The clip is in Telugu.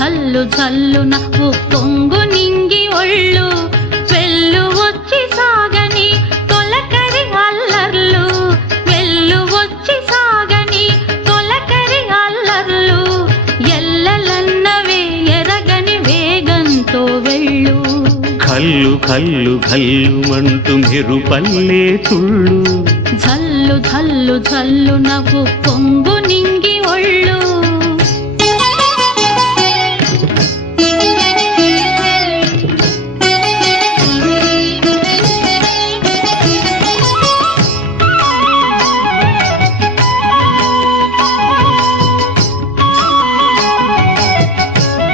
ఝల్లు ఝల్లున ఉప్పొంగు నింగి ఒళ్ళు వెళ్ళు వచ్చి సాగని తొలకరి అల్లర్లు వెళ్ళు వచ్చి సాగని తొలకరి అల్లర్లు ఎల్లలన్నవే ఎరగని వేగంతో వెళ్ళు కల్లు కల్లు కల్లుమంటూ మెరుపల్లే తుళ్ళు ఝల్లు ఝల్లు ఝల్లున ఉప్పొంగు నింగి ఒళ్ళు